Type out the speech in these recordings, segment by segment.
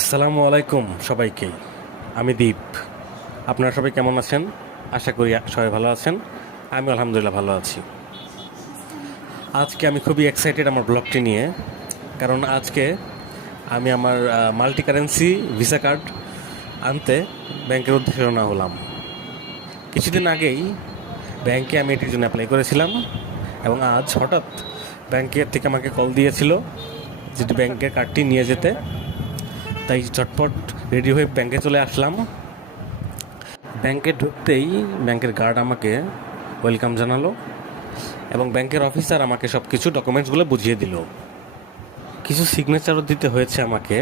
আসসালামু আলাইকুম সবাইকে। আমি দীপ। আপনারা সবাই কেমন আছেন? আশা করি সবাই ভালো আছেন। আমি আলহামদুলিল্লাহ ভালো আছি। আজকে আমি খুবই এক্সাইটেড আমার ব্লগটি নিয়ে। কারণ আজকে আমি আমার মাল্টি কারেন্সি ভিসা কার্ড আনতে ব্যাংকের উদ্দেশ্যে রওনা হলাম। কিছুদিন আগেই ব্যাংকে আমি এটির জন্য অ্যাপ্লাই করেছিলাম এবং আজ হঠাৎ ব্যাংকের থেকে আমাকে কল দিয়েছিল যেটি ব্যাংকের কার্ডটি নিয়ে যেতে। তাই ঝটপট রেডি হয়ে ব্যাংকে চলে আসলাম। ব্যাংকে ঢুকতেই ব্যাংকের গার্ড আমাকে ওয়েলকাম জানালো এবং ব্যাংকের অফিসার আমাকে সব কিছু ডকুমেন্টসগুলো বুঝিয়ে দিল। কিছু সিগনেচারও দিতে হয়েছে আমাকে।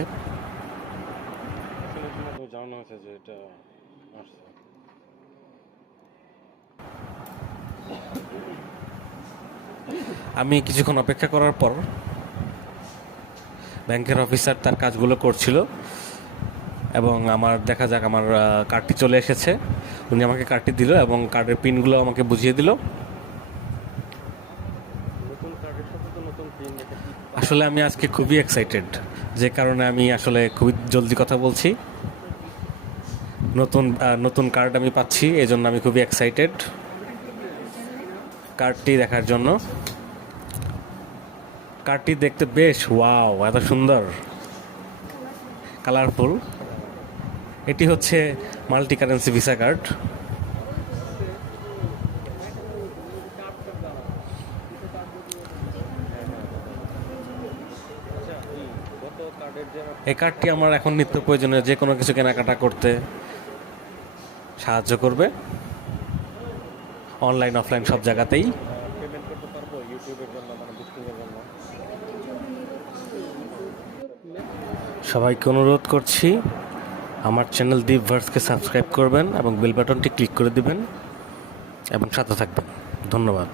আমি কিছুক্ষণ অপেক্ষা করার পর ব্যাংকের অফিসার তার কাজগুলো করছিল এবং আমার দেখা যাক আমার কার্ডটি চলে এসেছে। উনি আমাকে কার্ডটি দিল এবং কার্ডের পিনগুলো আমাকে বুঝিয়ে দিল। আসলে আমি আজকে খুবই এক্সাইটেড যে কারণে আমি আসলে খুবই জলদি কথা বলছি। নতুন নতুন কার্ড আমি পাচ্ছি এই জন্য আমি খুবই এক্সাইটেড কার্ডটি দেখার জন্য। কার্ডটি দেখতে বেশ, ওয়াও, এত সুন্দর। কালারফুল। এটি হচ্ছে মাল্টি কারেন্সি ভিসা কার্ড। এই কার্ডটি আমার এখন নিত্য প্রয়োজনীয়, যে কোনো কিছু কেনাকাটা করতে সাহায্য করবে। অনলাইন, অফলাইন সব জায়গাতেই। পেমেন্ট করতে পারব ইউটিউবের জন্য সবাইকে অনুরোধ করছি, আমার চ্যানেল দীপ ভার্সকে সাবস্ক্রাইব করবেন এবং বেল বাটনটি ক্লিক করে দিবেন এবং সাথে থাকবেন। ধন্যবাদ।